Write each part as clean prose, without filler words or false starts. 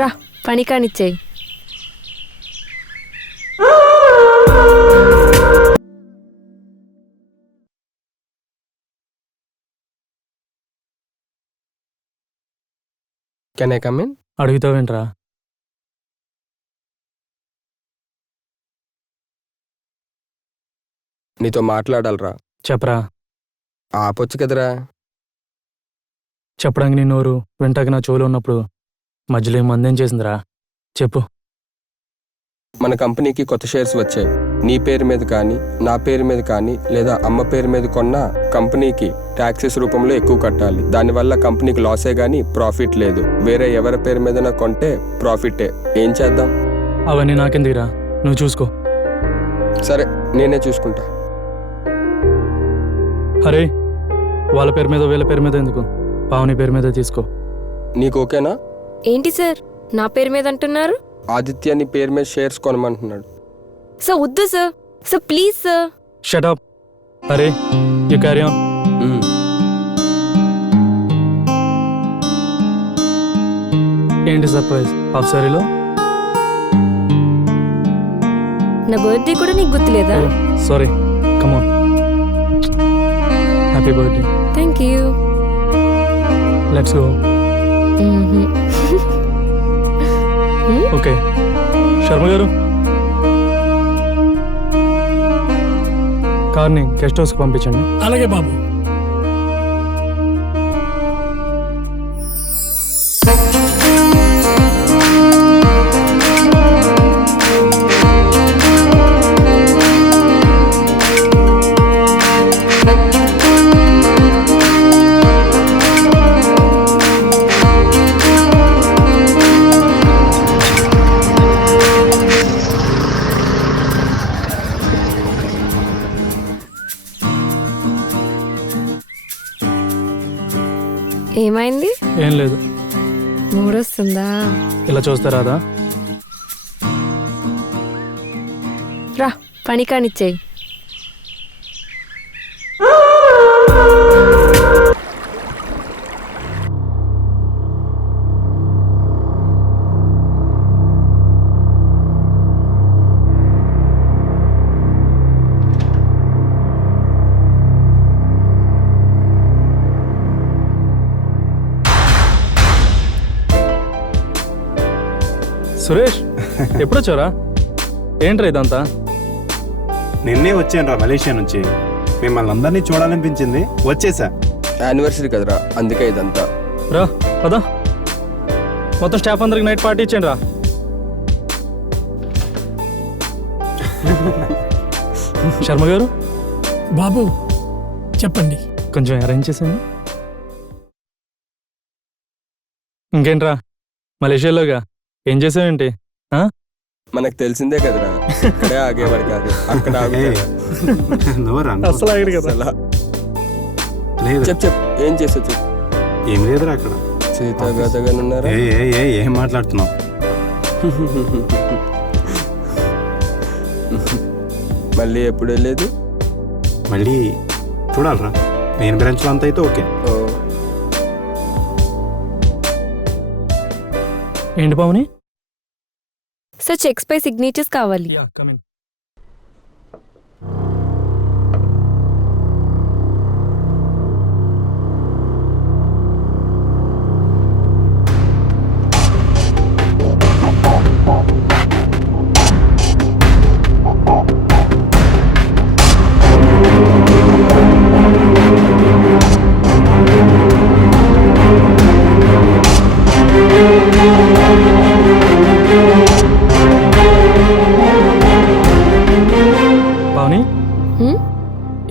రా పని కానిచ్చేయి. Can I come in? అడుగుతావేంట్రా? నీతో మాట్లాడాలరా. చెప్పరా. ఆపొచ్చు కదరా. చెప్పడానికి నీ నోరు వెంటకి నా చెవులో ఉన్నప్పుడు మధ్యలో మందేం చేసిందిరా? చెప్పు. మన కంపెనీకి కొత్త షేర్స్ వచ్చాయి. నీ పేరు మీద కానీ, నా పేరు మీద కానీ, లేదా అమ్మ పేరు మీద కొన్న కంపెనీకి ట్యాక్సెస్ రూపంలో ఎక్కువ కట్టాలి. దానివల్ల కంపెనీకి లాసే కానీ ప్రాఫిట్ లేదు. వేరే ఎవరి పేరు మీద కొంటే ప్రాఫిటే. ఏం చేద్దాం? అవన్నీ నాకెందుకురా, నువ్వు చూసుకో. సరే, నేనే చూసుకుంటా. అరే, వాళ్ళ పేరు మీద వీళ్ళ పేరు మీద ఎందుకు? పావని పేరు మీద తీసుకో. నీకు ఓకేనా? ఏంటి సార్ నా పేరు మీద అంటున్నారు? ఆదిత్య నీ పేరు మీద షేర్స్ కొనమంటున్నాడు. సార్ వద్దు sir. Sir please sir. Shut up. అరే, యు క్యారీ ఆన్. ఏంటి సర్ప్రైజ్ హాఫ్ సారీలో? నా బర్త్డే కూడా నీకు గుర్తులేదా? Sorry, come on. Happy birthday. Thank you. Let's go. Okay Sharma గారు, కార్ని గెస్ట్ హౌస్కి పంపించండి. అలాగే బాబు. ఏమైంది? ఏం లేదు. మూడొస్తుందా? ఇలా చూస్తే రాదా? రా పని కానిచ్చేయి. సురేష్, ఎప్పుడొచ్చారా? ఏంట్రా ఇదంతా? నిన్నే వచ్చాను రా మలేషియా నుంచి. మిమ్మల్ని అందరినీ చూడాలనిపించింది, వచ్చేసా. యానివర్సరీ కదరా, అందుకే ఇదంతా. రా పదా, మొత్తం స్టాఫ్ అందరికి నైట్ పార్టీ ఇచ్చాను రా. శర్మ గారు. బాబు చెప్పండి. కొంచెం అరేంజ్ చేసాను. ఇంకేంట్రా మలేషియాలోగా ఏం చేసావేంటి? మనకు తెలిసిందే కదరా, ఇక్కడే ఆగేవాడు కాదు, అక్కడ అసలు ఆగడు కదా. చెప్పు చెప్పు, ఏం చేసావు చెప్పు. ఏం లేదురా అక్కడ. సీతాగాతగా ఉన్నారా? ఏం మాట్లాడుతున్నావు? మళ్ళీ ఎప్పుడు వెళ్ళేది? మళ్ళీ చూడాలరా. నేను బ్రాంచ్లో అంత అయితే ఓకే. ఏంటి పావని? సార్ చెక్స్ పై సిగ్నేచర్స్ కావాలి. Yeah come in.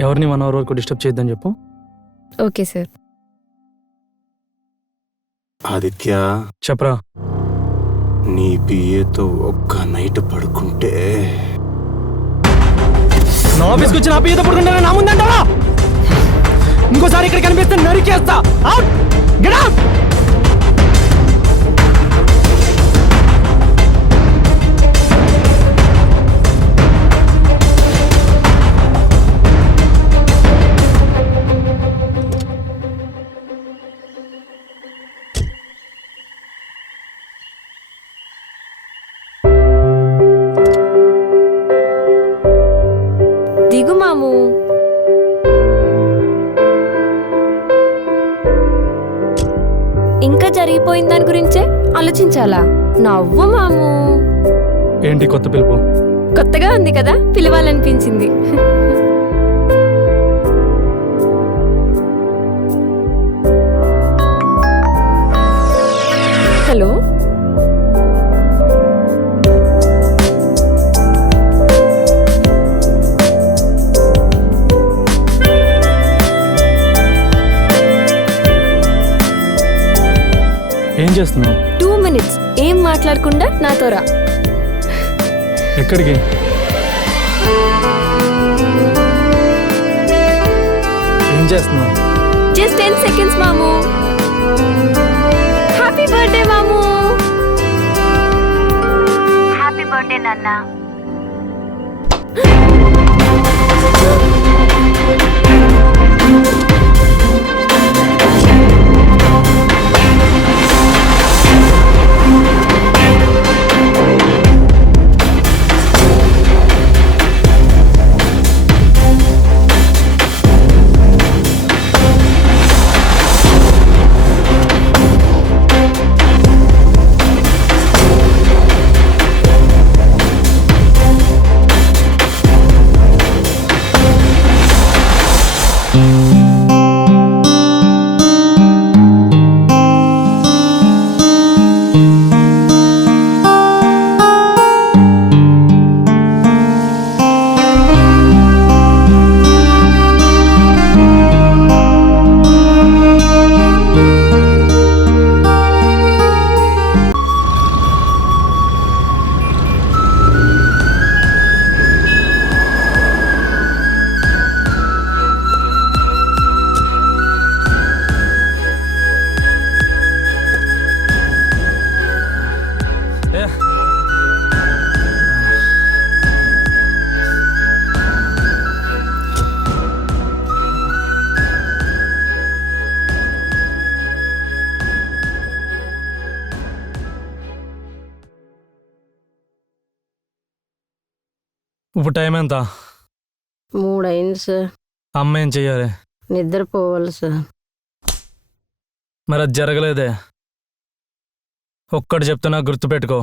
ఎవరిని 1 hour వరకు డిస్టర్బ్ చేయొద్దని చెప్పు. Okay sir. ఆదిత్య చెప్పరా. నీ పిఏతో ఒక్క నైట్ పడుకుంటే నా ఆఫీస్కి వచ్చి నా పిఏతో పడుకుంటే నా ముందంటావా? ఇంకోసారి ఇక్కడ కనిపిస్తే నరికేస్తా. Out, get out. ఆలోచించాలా? నవ్వు మాము. ఏంటి కొత్త పిలుపు? కొత్తగా ఉంది కదా, పిలవాలనిపించింది. హలో, ఏం చేస్తున్నావు? 2 minutes ఏం మాట్లాడకుండా నాతో రా. ఎక్కడికి? ఏం చేస్తున్నావు? జస్ట్ 10 seconds మాము. హ్యాపీ బర్త్డే మాము. హ్యాపీ బర్త్డే నాన్న. ఇప్పుడు టైం ఎంత? 3 అయింది సార్. అమ్మ ఏం చెయ్యాలి? నిద్రపోవాలి సార్. మరి అది జరగలేదే. ఒక్కటి చెప్తున్నా, గుర్తుపెట్టుకో,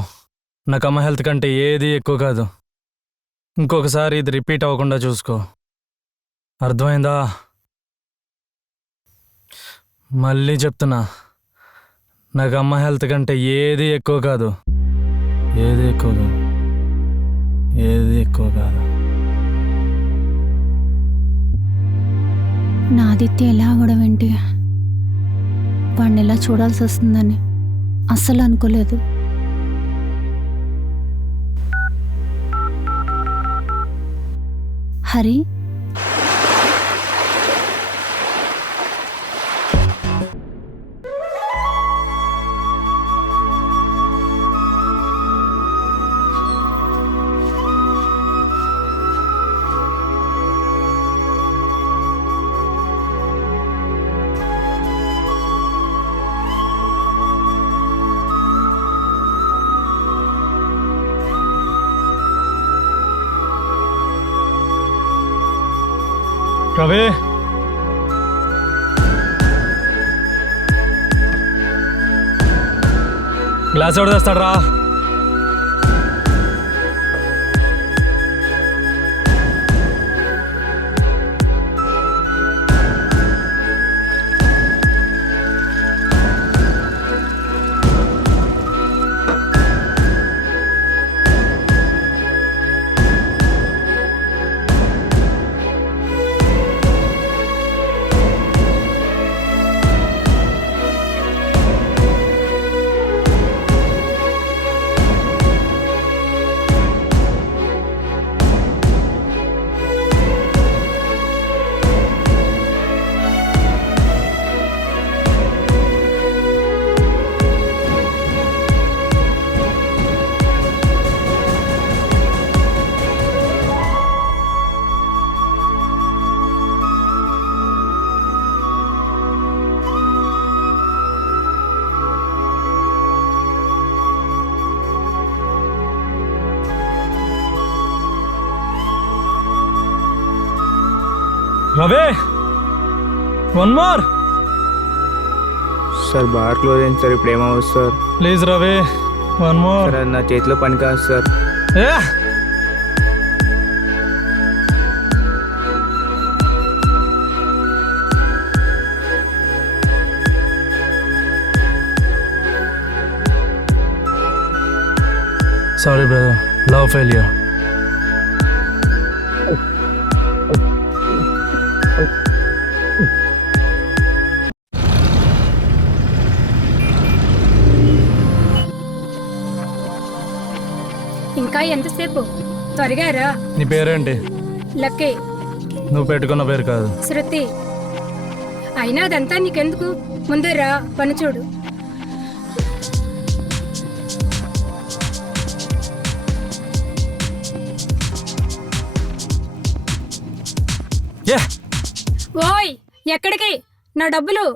నాకు అమ్మ హెల్త్ కంటే ఏది ఎక్కువ కాదు. ఇంకొకసారి ఇది రిపీట్ అవ్వకుండా చూసుకో, అర్థమైందా? మళ్ళీ చెప్తున్నా, నాకు అమ్మ హెల్త్ కంటే ఏది ఎక్కువ కాదు. ఏది ఎక్కువ కాదు. ఏది ఎక్కువ కాదు. నా ఆదిత్య ఎలా అవడం ఏంటి? వాడిని ఎలా చూడాల్సి వస్తుందని అస్సలు అనుకోలేదు. హరి, రవి, గ్లాస్ ఎవడు తెస్తాడు రా? Ravi, one more. Sir bar close అయింది సార్. ఇప్పుడు ఏమవుతుంది sir? Please Ravi, one more. Sir అది నా చేతిలో పని కాదు సార్. ఏ సారీ బ్రదర్, లవ్ ఫెయిలియర్. ఇంకా ఎంతసేపు? త్వరగా రా. నీ పేరేంటి? లక్కీ. నువ్వు పెట్టుకున్న పేరు కాదు. శృతి. అయినా అదంతా నీకెందుకు? ముందు రా, పని చూడు. ఏ ఓయ్, ఎక్కడికి? నా డబ్బులు.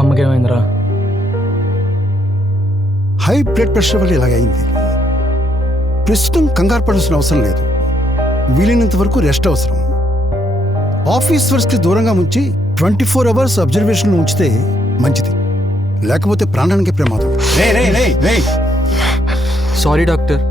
అమ్మకేమైందిరా? హై బ్లడ్ ప్రెషర్ వల్ల ఇలాగైంది. ప్రస్తుతం కంగారు పడాల్సిన అవసరం లేదు. వీలైనంత వరకు రెస్ట్ అవసరం. ఆఫీస్ వర్క్స్కి దూరంగా ఉంచి 24 అవర్స్ అబ్జర్వేషన్లో ఉంచితే మంచిది. లేకపోతే ప్రాణానికి ప్రమాదం. Sorry doctor.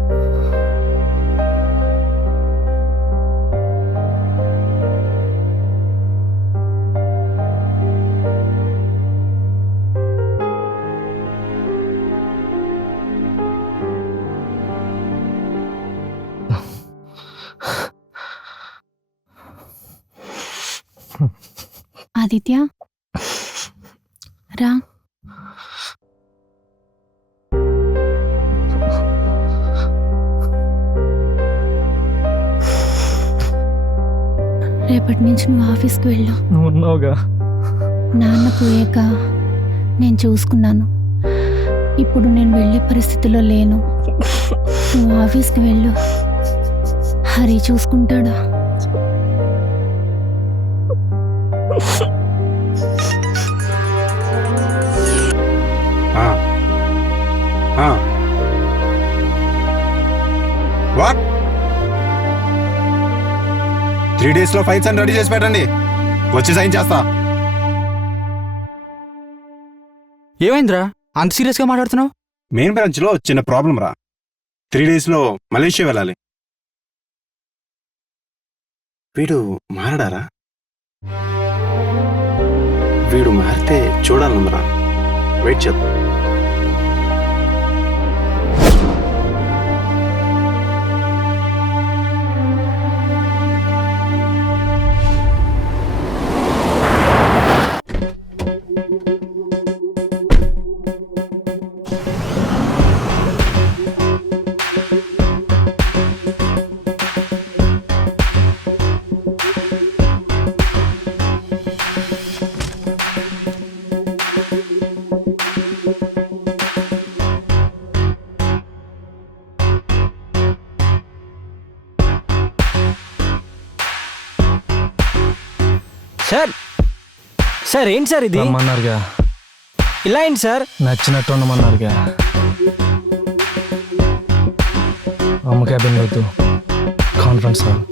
ఆదిత్య రా. రేపటి నుంచి నువ్వు ఆఫీస్కి వెళ్ళు. నువ్వు ఉన్నావుగా. నాన్న పోయాక నేను చూసుకున్నాను. ఇప్పుడు నేను వెళ్ళే పరిస్థితిలో లేను. నువ్వు ఆఫీస్కి వెళ్ళు. హరి చూసుకుంటాడా? వాట్? 3 days లో ఫైల్స్ అని రెడీ చేసి పెట్టండి. వచ్చి సైన్ చేస్తా. ఏమైందిరా అంత సీరియస్గా మాట్లాడుతున్నావు? మెయిన్ బ్రాంచ్ లో చిన్న ప్రాబ్లం రా. 3 days లో మలేషియా వెళ్ళాలి. వీడు మారడారా? వీడు మారితే చూడాలందరా. వెయిట్ చేద్దాం. సార్ సార్ ఏంటి సార్ ఇది? రమ్మన్నారుగా. ఇలా ఏంటి సార్? నచ్చినట్టు ఉండమన్నారుగా. అమ్మ క్యాబిన్ వద్దు, కాన్ఫరెన్స్ హాల్.